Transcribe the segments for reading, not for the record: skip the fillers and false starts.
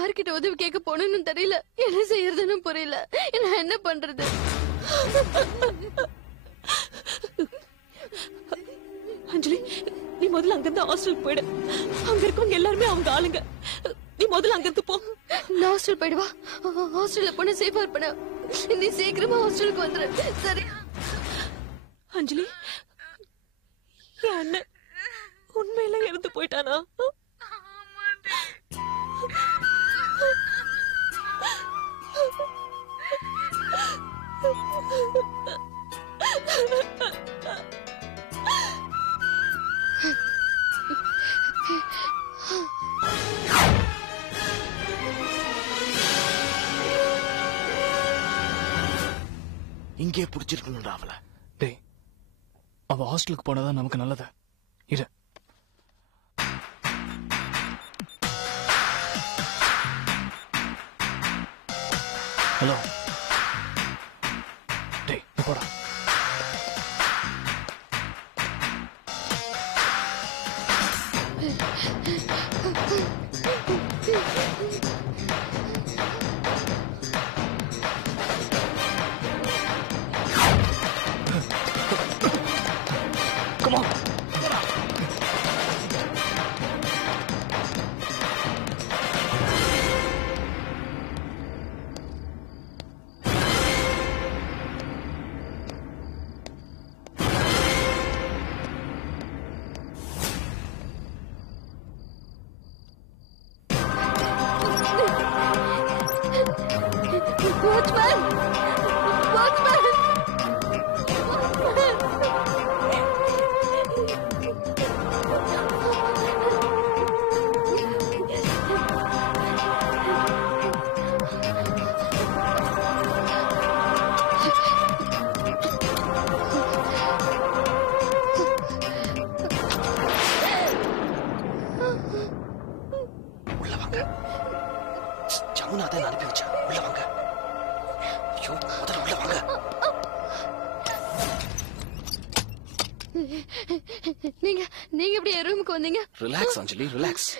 யார்கிட்ட உதவி கேட்க போனேன்னு தெரியல, என்ன செய்யறதுன்னு புரியல. நான் என்ன பண்றது? அஞ்சலி, நீ முதல்ல அங்கிருந்து ஹாஸ்டலுக்கு போயிடு. அங்க இருக்கவங்க எல்லாருமே அவங்க ஆளுங்க. நீ முதல்ல அங்கிருந்து போ. நான் ஹாஸ்டல் போயிடுவா? ஹாஸ்டல்ல போன சேஃபா இருப்பேன். நீ சீக்கிரமா ஹாஸ்டலுக்கு வந்துரு, சரியா? அஞ்சலி, என் அண்ணன் உண்மையில இறந்து போயிட்டானா? இங்கே புடிச்சிருக்கணும்டா அவளை. டேய், அவ ஹாஸ்டலுக்கு போனதான் நமக்கு நல்லது. இரு. ஹலோ. டேய், போடா. Come on. Watchman! Watchman! உள்ள வாங்க. ஜமுனா தான் அனுப்பி வச்சா. உள்ள வாங்க. ஐயோ, முதல்ல உள்ள வாங்க. நீங்க எப்படி என் ரூமுக்கு வந்தீங்க? ரிலாக்ஸ் அஞ்சலி, ரிலாக்ஸ்.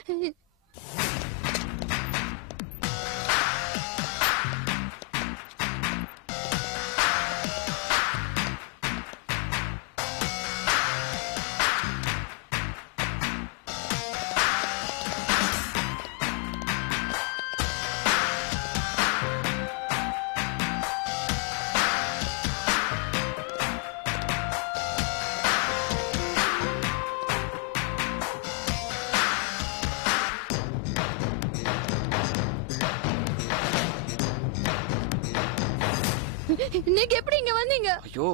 நீங்க எப்படி இங்க வந்தீங்க? ஐயோ,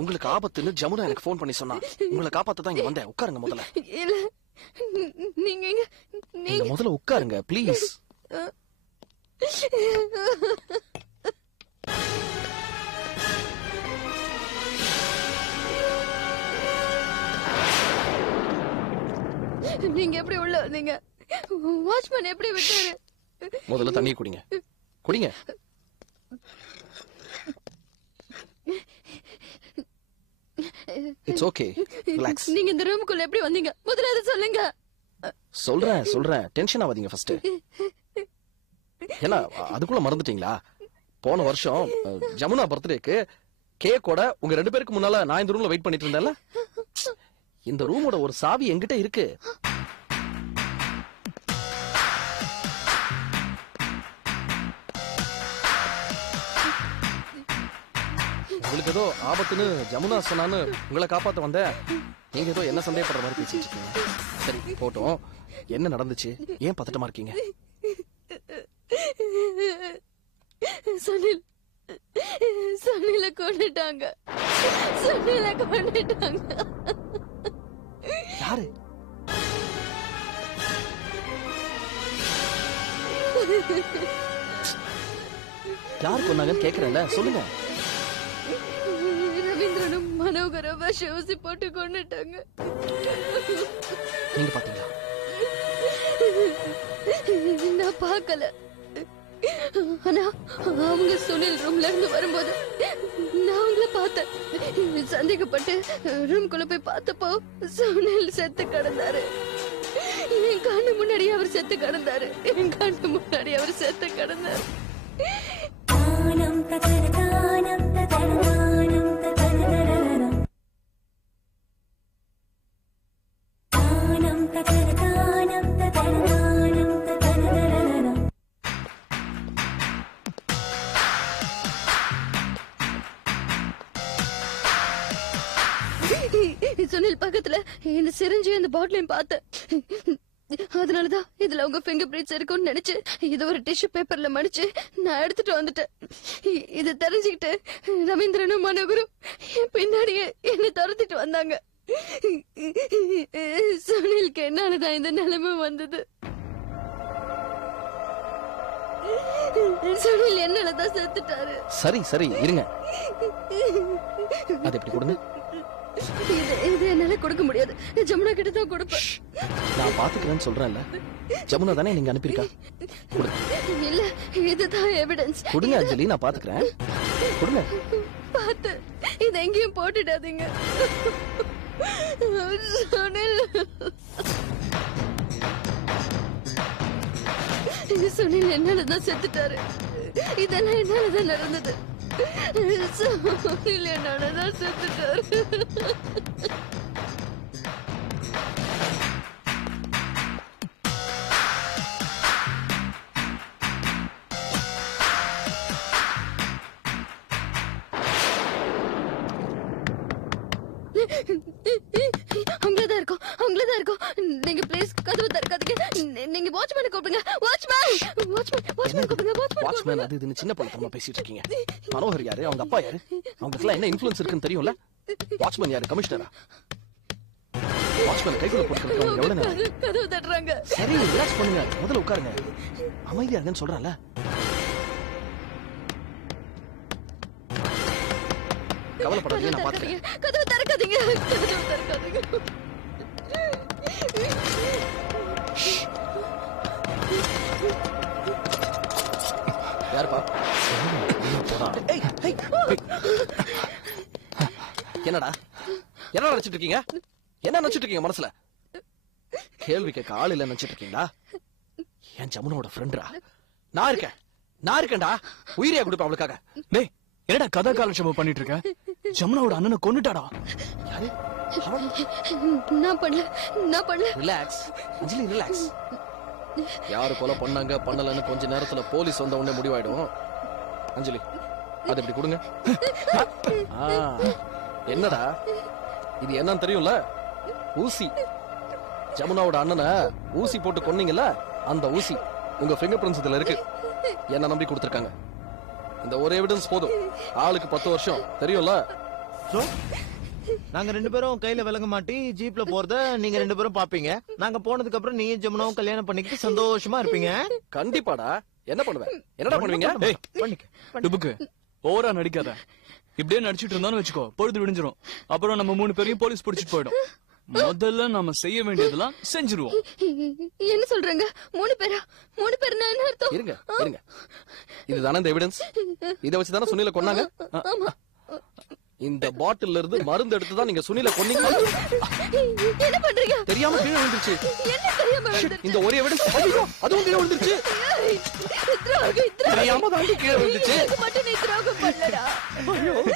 உங்களுக்கு ஆபத்துன்னு ஜமுனா எனக்கு ஃபோன் பண்ணி சொன்னா. உங்களை காப்பாத்த தான் இங்க வந்தேன். உட்காருங்க முதல்ல. இல்ல, நீங்க நீங்க முதல்ல உட்காருங்க ப்ளீஸ். நீங்க எப்படி உள்ள வந்தீங்க? வாட்ச்மேன் எப்படி விட்டாரு? முதல்ல தண்ணி குடிங்க. குடிங்க. It's okay, relax. நீங்க இந்த ரூமுக்குள்ள எப்படி வந்தீங்க? முதல்ல அதை சொல்லுங்க. சொல்றேன். டென்ஷன் ஆகாதீங்க ஃபர்ஸ்ட். என்ன அதுக்குள்ள மறந்துட்டீங்களா? போன வருஷம் ஜமுனா பர்த்டேக்கு கேக்கோட உங்க 2 பேருக்கு முன்னால நான் இந்த ரூம்ல வெயிட் பண்ணிட்டு இருந்தேன்ல. இந்த ரூமோட ஒரு சாவி என்கிட்ட இருக்கு. உங்களுக்கு ஏதோ ஆபத்துன்னு ஜமுனா சொன்னான்னு உங்களை காப்பாத்த வந்தேன். நீங்க ஏதோ என்ன சந்தேகப்படுற மாதிரி பேசிட்டு இருக்கீங்க. சரி போட்டோம். என்ன நடந்துச்சு? ஏன் பதட்டமா இருக்கீங்க? சனில கொண்டுட்டாங்க. யாரு? யாரு கொண்டாங்கன்னு கேக்குறேன்ல, சொல்லுங்க. ரவீந்திரனும் மனோகரும் விஷ ஊசி போட்டு கொண்டுட்டாங்க. நீங்க பாத்தீங்களா? நான் பார்க்கல. ஆனா அவங்க சுனில் ரூம்ல இருந்து வரும்போது நான் அவங்கள பார்த்தேன். சந்தேகப்பட்டு ரூம்குள்ள போய் பார்த்தப்போ சுனில் செத்து கிடந்தாரு. என் கண்ணு முன்னாடி அவர் செத்து கிடந்தாரு. என் கண்ணு முன்னாடி அவர் செத்து கிடந்தாரு. சுனில் பக்கத்துல இந்த சிரிஞ்சு இந்த பாட்டிலையும் பார்த்தேன். அதனாலதான் இதுல உங்க பிங்கர் பிரிண்ட்ஸ் இருக்கும்னு நினைச்சு இது ஒரு டிஷ்யூ பேப்பர்ல மடிச்சு நான் எடுத்துட்டு வந்துட்டேன். இது தெரிஞ்சுக்கிட்டு ரவீந்திரனும் மனோகரும் பின்னாடியே என்ன துரத்திட்டு வந்தாங்க. சுனிலுக்கு என்னாலதான் இந்த நிலைமை வந்தது. சுனில் என்னாலதான் செத்துட்டாரு. சரி சரி இருங்க, அது எப்படி கொடுங்க. இது என்னால கொடுக்க முடியாது. ஜமுனா கிட்ட தான் கொடுப்பேன். நான் பாத்துக்கிறேன்னு சொல்றேன்ல. ஜமுனா தானே நீங்க அனுப்பியிருக்கா? இல்ல, இதுதான் எவிடன்ஸ். கொடுங்க அஞ்சலி, நான் பாத்துக்கிறேன். கொடுங்க. பாத்து இது எங்கேயும் போட்டுடாதீங்க. சுனில் என்னாலதான் செத்துட்டாரு. இதெல்லாம் என்னாலதான் நடந்தது. சுனில் என்னாலதான் செத்துட்டாரு. அவங்களதான் இருக்கும், அவங்களதான் இருக்கும். நீங்க பிளீஸ் கதவு திறக்காதீங்க. நீங்க வாட்ச்மேன் கூப்பிடுங்க. வாட்ச்மேன் கூப்பிடுங்க. வாட்ச்மேன் அது இதுன்னு சின்ன பழக்கமா பேசிட்டு இருக்கீங்க. மனோகர் யாரு, அவங்க அப்பா யாரு, அவங்களுக்குலாம் என்ன இன்ஃபுளுன்ஸ் இருக்குன்னு தெரியும்ல. வாட்ச்மேன் யாரு, கமிஷனரா? வாட்ச்மேன் கைக்குள்ள போட்டுருக்காங்க. எவ்வளவு நேரம் கதவு தட்டுறாங்க. சரி ரிலாக்ஸ் பண்ணுங்க, முதல்ல உட்காருங்க. அமைதியா இருங்கன்னு சொல்றேன்ல. கவலைப்படாதீங்க, நான் பாத்துக்கிறேன். கதவு திறக்காதீங்க. கதவு திறக்காதீங்க. யாருப்பா? என்னடா என்ன நினைச்சிட்டு இருக்கீங்க? என்ன நினைச்சிட்டு இருக்கீங்க மனசுல? கேள்வி கேட்க ஆள் இல்ல நினைச்சிட்டு இருக்கீங்களா? என் ஜமுனோட ஃப்ரெண்டா நான் இருக்கேன்டா. உயிரியா கொடுப்பேன் அவளுக்காக. டேய், என்னடா கதை காலட்சேபம் பண்ணிட்டு இருக்க? ஜமுனாவோட அண்ணனை கொன்னுட்டாடா. யாரு? நான் பண்ணல. ரிலாக்ஸ் அஞ்சலி, ரிலாக்ஸ். யாரு கொலை பண்ணாங்க பண்ணலன்னு கொஞ்ச நேரத்துல போலீஸ் வந்த உடனே முடிவாயிடும். அஞ்சலி, அது எப்படி கொடுங்க. என்னடா இது என்னன்னு தெரியும்ல? ஊசி. ஜமுனாவோட அண்ணனை ஊசி போட்டு கொன்னீங்கல்ல, அந்த ஊசி உங்க ஃபிங்கர் பிரிண்ட்ஸ் இதுல இருக்கு. என்ன நம்பி கொடுத்திருக்காங்க. இந்த ஒரு எவிடன்ஸ் போதும். ஆளுக்கு 10 வருஷம் தெரியும்ல. நாங்க 2 பேரும் கையில விலங்க மாட்டி ஜீப்ல போறத நீங்க 2 பேரும் பாப்பீங்க. நாங்க போனதுக்கு அப்புறம் நீ ஜமுனாவும் கல்யாணம் பண்ணிக்கிட்டு சந்தோஷமா இருப்பீங்க. கண்டிப்பாடா. என்ன பண்ணுவேன்? என்னடா பண்ணுவீங்க? டுபுக்கு ஓவரா நடிக்காத. இப்படியே நடிச்சிட்டு இருந்தான்னு வச்சுக்கோ, பொழுது விடிஞ்சிரும். அப்புறம் நம்ம 3 பேரையும் போலீஸ் பிடிச்சிட்டு போயிடும். முதல்ல நம்ம செய்ய வேண்டியதெல்லாம் செஞ்சிருவோம். என்ன சொல்றீங்க? 3 பேரா? 3 பேர்னா என்ன அர்த்தம்? இருங்க. இதுதானே இந்த எவிடன்ஸ்? இத வச்சு தானே சுனில கொன்னாங்க. இந்த பாட்டில்ல இருந்து மருந்து எடுத்து தான் நீங்க சுனில கொன்னீங்க. என்ன பண்றீங்க? தெரியாம கீழே விழுந்துருச்சு. என்ன தெரியாம விழுந்தது? இந்த ஒரு எவிடன்ஸ் அதுவும் கீழே விழுந்துருச்சு. தெரியாம தான் கீழே விழுந்துச்சு. மட்டும் நீ துரோகம் பண்ணலடா.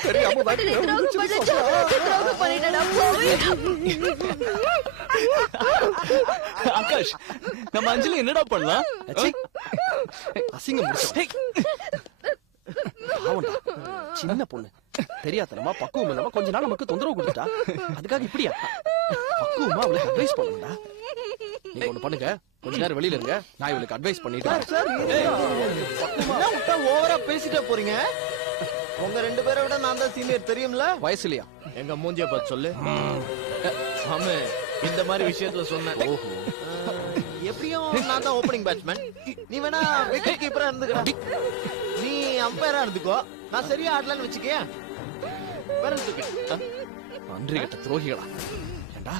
தெரியாம தான் கீழே விழுந்துச்சு. துரோகம் பண்ணிட்டடா. ஆகாஷ், நம்ம அஞ்சலி என்னடா பண்ணலாம்? அசிங்கம் முடிச்சு. சின்ன பொண்ணு தெரியாதனமா பக்குவம் இல்லாம கொஞ்ச நாள் நமக்கு தொந்தரவு கொடுத்துட்டா. அதுக்காக இப்படியா? பக்குவமா அவளுக்கு அட்வைஸ் பண்ணுடா. நீங்க ஒண்ணு பண்ணுங்க, கொஞ்ச நேரம் வெளியில இருங்க. நான் இவளுக்கு அட்வைஸ் பண்ணிட்டு ஓவரா பேசிட்டே போறீங்க. உங்க 2 பேரை விட நான் தான் சீனியர் தெரியும்ல. வயசுலயா? எங்க மூஞ்சிய பார்த்து சொல்லு. ஆமா, இந்த மாதிரி விஷயத்துல சொன்னேன். ஓஹோ, எப்படியும் நான் தான் ஓபனிங் பேட்ஸ்மேன். நீ வேணா விக்கெட் கீப்பரா இருந்துக்கடா. நீ அம்பையரா இருந்துக்கோ. நான் சரியா ஆடலன்னு வச்சுக்கே. நன்றி கெட்ட துரோகிகளா. ஏண்டா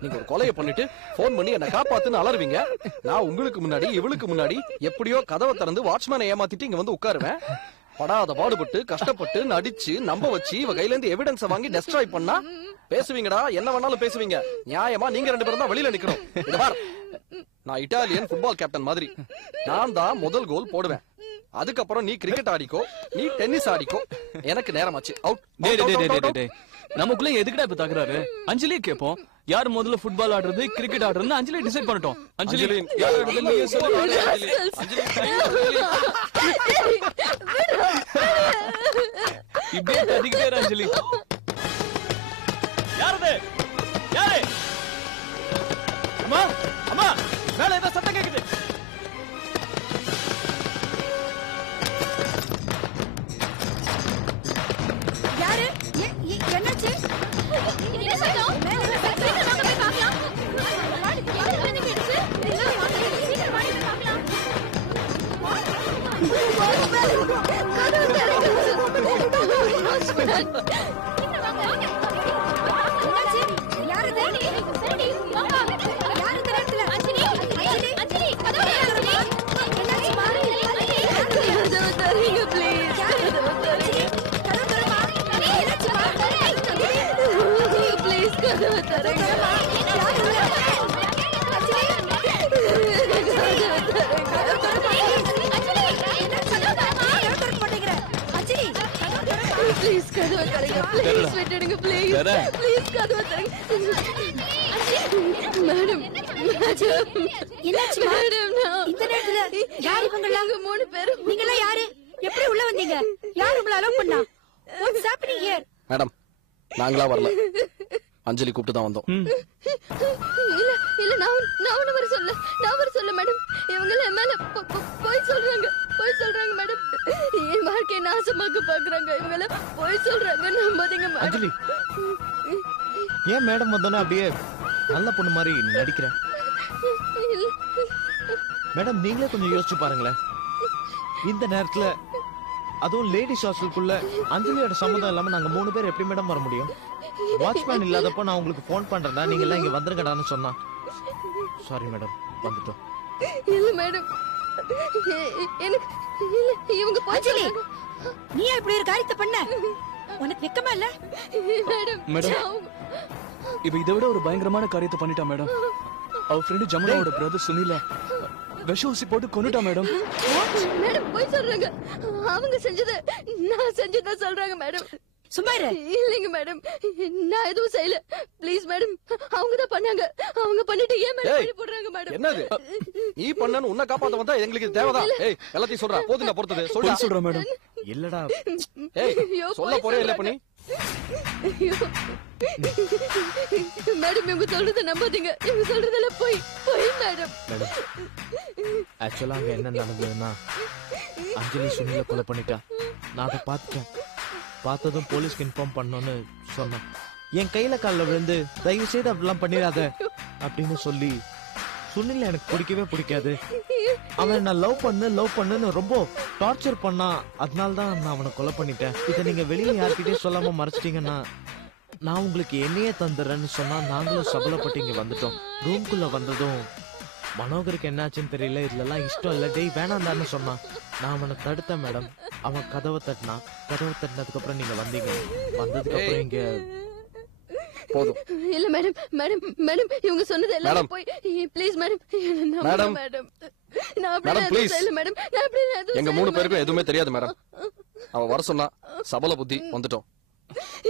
நீங்க ஒரு கொலையை பண்ணிட்டு போன் பண்ணி என்ன காப்பாத்துன்னு அலறுவீங்க. நான் உங்களுக்கு முன்னாடி இவளுக்கு முன்னாடி எப்படியோ கதவை திறந்து வாட்ச்மேனை ஏமாத்திட்டு இங்க வந்து உட்காருவேன். படாத பாடுபட்டு கஷ்டப்பட்டு நடிச்சு நம்ப வச்சு இவ கையில இருந்து எவிடன்ஸ வாங்கி டெஸ்ட்ராய் பண்ணா பேசுவீங்கடா. என்ன வேணாலும் பேசுவீங்க. நியாயமா நீங்க 2 பேரும் தான் வெளியில நிக்கணும். இத பார், நான் இட்டாலியன் ஃபுட்பால் கேப்டன் மாதிரி நான் தான் முதல் கோல் போடுவேன். அதுக்கப்புறம் நீ கிரிக்கெட் ஆடிக்கோ, நீ டென்னிஸ் ஆடிக்கோ. எனக்கு நேரமாச்சு. அவுட். நமக்குள்ள எதுக்குடா இப்ப தகராறு? அஞ்சலியே கேப்போம். யார் முதல்ல ஃபுட்பால் ஆடுறது கிரிக்கெட் ஆடுறதுன்னு அஞ்சலி டிசைட் பண்ணட்டும். அஞ்சலி யார் ஆடுறது நீயே சொல்லு. இப்படியே தட்டிக்கிட்டே இரு அஞ்சலி. யாரது? யாரு? அம்மா அம்மா மேல ஏதோ சத்தம் கேக்குது. யாரு? என்னாச்சு? என்ன சத்தம்? சீக்கிரம் வாங்க போய் பார்க்கலாம். யாரு வந்து கேடுச்சு? எல்லாம் வாங்க சீக்கிரம் வாங்க போய் பார்க்கலாம். கதவு திறக்குது. ஹாஸ்பிடல். சீக்கிரம் வாங்க வாங்க. என்னாச்சு? யாரு தேடி? சரி வாங்க. யாரு தெரியல. அஞ்சலி அஞ்சலி கதவு திறக்குது. என்னாச்சு பாரு. கதவு திறங்க ப்ளீஸ். கதவு திறங்க. கதவு திறமா. என்னாச்சு பாரு. ப்ளீஸ் கதவு திறங்க. யாரு உள்ள? அஞ்சலி. கதவு திறமா. அஞ்சலி. கதவு திறமா. கதவு திறக்க மாட்டேங்கற. அஞ்சலி. கதவு திறமா. ப்ளீஸ் கதவு திறங்க. ப்ளீஸ் விட்டுடுங்க ப்ளீஸ். ப்ளீஸ் கதவு திறங்க. மேடம் என்னாச்சு மேடம்? இந்த நேரத்துல யார் இவங்கலாம்? மூணு பேரும். நீங்க எல்லாம் யாரு? எப்படி உள்ள வந்தீங்க? யார் உங்களை அலோவ் பண்ணா? What's happening here? மேடம் நாங்களா வரல, அஞ்சலி கூப்பிட்டு தான் வந்தோம். இல்ல இல்ல நான் வர சொல்ல மேடம். இவங்க என் மேல போய் சொல்றாங்க மேடம். என் வாழ்க்கையை நாசமாக்க பாக்குறாங்க. இவங்க போய் சொல்றாங்க, நம்பாதீங்க மேடம். அஞ்சலி ஏன் மேடம் வந்தோன்னா அப்படியே நல்ல பொண்ணு மாதிரி நடிக்கிற? மேடம் நீங்களே கொஞ்சம் யோசிச்சு பாருங்களேன். இந்த நேரத்துல அதுவும் லேடிஸ் ஹாஸ்டலுக்குள்ள அஞ்சலியோட சம்மதம் இல்லாம நாங்க 3 பேர் எப்படி மேடம் வர முடியும்? வாட்ச்மேன் இல்லாதப்போ நான் உங்களுக்கு போன் பண்றேன்டா, நீங்க எல்லாம் இங்க வந்துருங்கடான்னு சொன்னா. சாரி மேடம், வந்துட்டோம். இல்ல மேடம், எனக்கு இல்ல இவங்க போய் நீ இப்படி ஒரு காரியத்தை பண்ண உனக்கு வெக்கமா இல்ல? மேடம் மேடம் இப்ப இதை விட ஒரு பயங்கரமான காரியத்தை பண்ணிட்டா மேடம். அவ ஃப்ரெண்டு ஜமுனாவோட பிரதர் சுனில விஷ ஊசி போட்டு கொன்னுட்டா மேடம். மேடம் போய் சொல்றாங்க. அவங்க செஞ்சது நான் செஞ்சதா சொல்றாங்க மேடம். சும்மா இரு. இல்லைங்க மேடம், நான் எதுவும் செய்யல. ப்ளீஸ் மேடம், அவங்க தான் பண்ணாங்க. அவங்க பண்ணிட்டு ஏன் மேடம் பழி போடுறாங்க மேடம்? என்னது நீ பண்ணனு? உன்னை காப்பாத்த வந்தா எங்களுக்கு தேவைதான். ஏய் எல்லாத்தையும் சொல்றா, போதுங்க பொறுத்தது சொல்றா மேடம். இல்லடா ஏய் சொல்ல போறே இல்ல பண்ணி. மேடம் இவங்க சொல்றத நம்பாதீங்க. இவங்க சொல்றதெல்லாம் போய் மேடம். ஆக்சுவலா அங்க என்ன நடந்ததுன்னா அஞ்சலி சுனில கொலை பண்ணிட்டா. நான் அதை பார்த்துட்டேன். பார்த்ததும் போலீஸ்க்கு இன்ஃபார்ம் பண்ணணும்னு சொன்னான். என் கையில காலில் விழுந்து தயவு செய்து அப்படிலாம் பண்ணிடாத அப்படின்னு சொல்லி, சுனில் எனக்கு பிடிக்கவே பிடிக்காது. அவன் நான் லவ் பண்ணுன்னு ரொம்ப டார்ச்சர் பண்ணா. அதனால்தான் நான் அவனை கொலை பண்ணிட்டேன். இதை நீங்க வெளியே யார்கிட்டயும் சொல்லாம மறைச்சிட்டீங்கன்னா நான் உங்களுக்கு என்னையே தந்துடுறேன்னு சொன்னா நாங்களும் சபலப்பட்டு இங்க வந்துட்டோம். ரூம்குள்ள வந்ததும் மனோகருக்கு என்னாச்சுன்னு தெரியல. இதுலலாம் இஷ்டம் இல்ல, டேய் வேணாம்தான்னு சொன்னான். நான் அவனை தடுத்தேன் மேடம். அவன் கதவை தட்டினான். கதவை தட்டினதுக்கு அப்புறம் நீங்க வந்தீங்க. வந்ததுக்கு அப்புறம் இங்க போதும். இல்ல மேடம் மேடம் மேடம் இவங்க சொன்னது எல்லாம் போய். ப்ளீஸ் மேடம் மேடம் மேடம் நான் அப்படி மேடம் ப்ளீஸ் இல்ல மேடம், நான் அப்படி எங்க 3 பேருக்கும் எதுவுமே தெரியாது மேடம். அவ வர சொன்னா சபல புத்தி வந்துட்டோம்.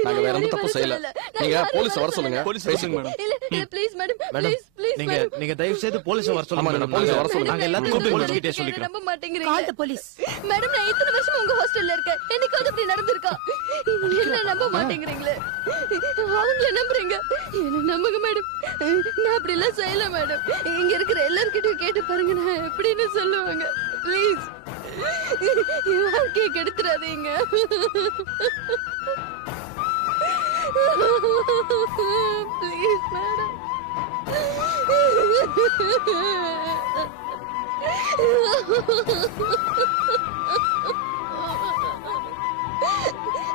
நாங்க வேற எந்த தப்பு செய்யல. நீங்க போலீஸ் வர சொல்லுங்க. போலீஸ் பேசுங்க மேடம். இல்ல please madam, madam please please நீங்க தயவு செய்து போலீஸ் வர சொல்லுங்க மேடம். போலீஸ் வர சொல்லுங்க. நாங்க எல்லாத்தையும் கூப்பிட்டு போலீஸ் கிட்டே சொல்லிக்கிறோம். நம்ப மாட்டேங்கிறீங்க. கால் தி போலீஸ். மேடம் நான் இத்தனை வருஷம் உங்க ஹாஸ்டல்ல இருக்கேன். என்னைக்காவது இப்படி நடந்திருக்கா? என்ன நம்ப மாட்டேங்கிறீங்களே? அவங்கள நம்புறீங்க, என்ன நம்புங்க மேடம். நான் அப்படி எல்லாம் செய்யல மேடம். இங்க இருக்கிற எல்லார்கிட்டயும் கேட்டு பாருங்க, நான் எப்படின்னு சொல்லுவாங்க. ப்ளீஸ் வாழ்க்கையை கெடுத்துறாதீங்க. Please madam.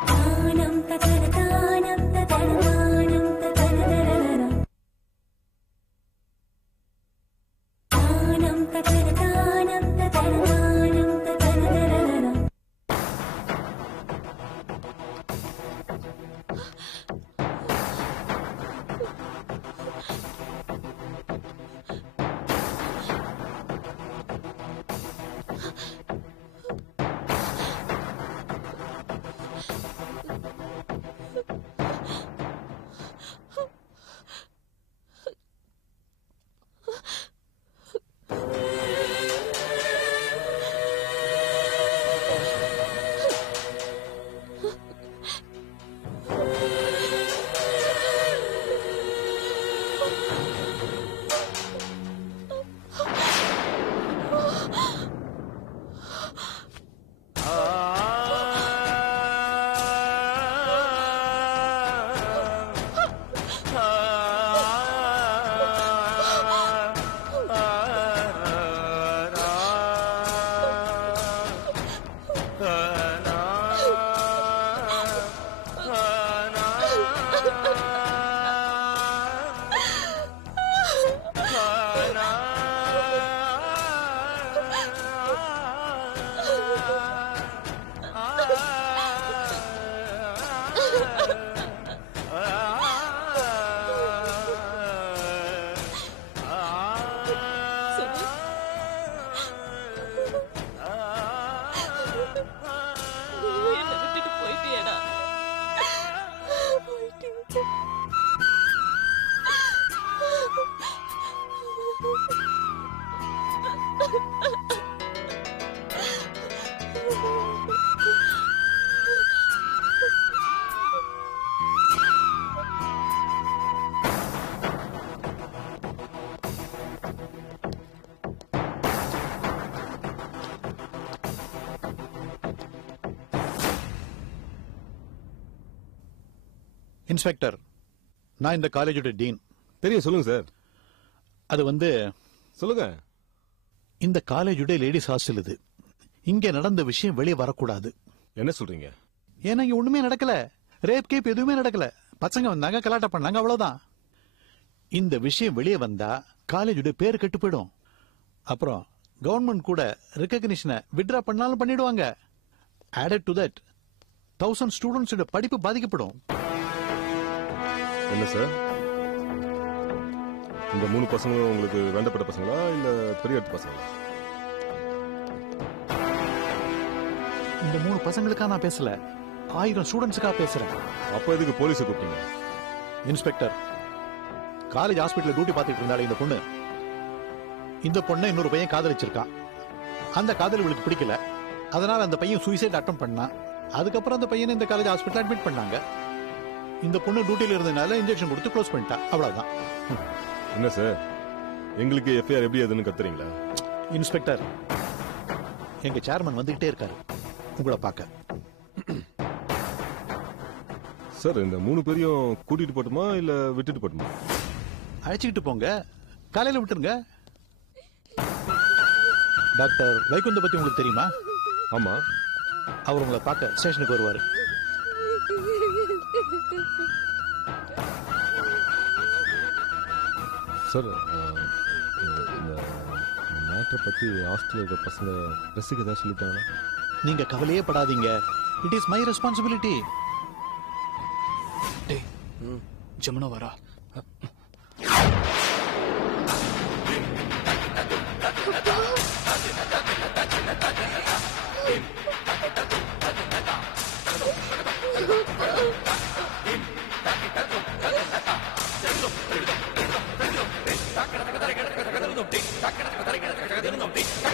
தானம் ததர தானம் ததர தானம் ததர தானம் ததர தானம் ததர தானம் ததர. இன்ஸ்பெக்டர், நான் இந்த காலேஜோட டீன். தெரியும், சொல்லுங்க சார். அது சொல்லுங்க. இந்த காலேஜோட லேடிஸ் ஹாஸ்டல் இது. இங்க நடந்த விஷயம் வெளியே வரக்கூடாது. என்ன சொல்றீங்க? ஏன்னா இங்க ஒண்ணுமே நடக்கல. ரேப் கேப் எதுவுமே நடக்கல. பசங்க வந்தாங்க, கலாட்டா பண்ணாங்க, அவ்வளவுதான். இந்த விஷயம் வெளியே வந்தா காலேஜோட பேர் கெட்டு போயிடும். அப்புறம் கவர்மெண்ட் கூட ரெகக்னிஷனை வித்ட்ரா பண்ணாலும் பண்ணிடுவாங்க. ஆடட் டு தட் 1000 ஸ்டூடெண்ட்ஸோட படிப்பு பாதிக்கப்படும். என்ன சார், இந்த 3 பசங்களும் உங்களுக்கு வேண்டப்பட்ட பசங்களா இல்ல பெரிய இடத்து பசங்களா? இந்த 3 பசங்களுக்கா நான் பேசல, 1000 ஸ்டூடெண்ட்ஸுக்காக பேசுறேன். அப்ப எதுக்கு போலீஸை கூப்பிட்டீங்க? இன்ஸ்பெக்டர், காலேஜ் ஹாஸ்பிட்டல் டியூட்டி பார்த்துட்டு இருந்தாலே இந்த பொண்ணு, இந்த பொண்ணை இன்னொரு பையன் காதலிச்சிருக்கான். அந்த காதல் இவளுக்கு பிடிக்கல. அதனால அந்த பையன் சூசைட் அட்டம் பண்ணான். அதுக்கப்புறம் அந்த பையனை இந்த காலேஜ் ஹாஸ்பிட்டல் அட்மிட் பண்ணாங்க. இந்த பொண்ணு டியூட்டில இருந்தனால இன்ஜெக்ஷன் கொடுத்து க்ளோஸ் பண்ணிட்டா, அவ்வளவுதான். என்ன சார், எங்களுக்கு எஃப்ஐஆர் எப்படி அதுன்னு கத்துறீங்களா? இன்ஸ்பெக்டர், எங்க சேர்மன் வந்துகிட்டே இருக்காரு உங்களை பார்க்க. சார், இந்த 3 பேரையும் கூட்டிட்டு போட்டுமா இல்ல விட்டுட்டு போட்டுமா? அழைச்சிக்கிட்டு போங்க, காலையில விட்டுருங்க. டாக்டர் வைகுந்த பத்தி உங்களுக்கு தெரியுமா? ஆமா. அவர் உங்களை பார்க்க ஸ்டேஷனுக்கு வருவாரு. சார், இந்த மேட்டரை பத்தி ஹாஸ்டல் இருக்க பசங்க ரசிக்க ஏதாவது சொல்லிட்டாங்களா? நீங்க கவலையே படாதீங்க. It is my responsibility. டேய், ஜமுனா வரா. Take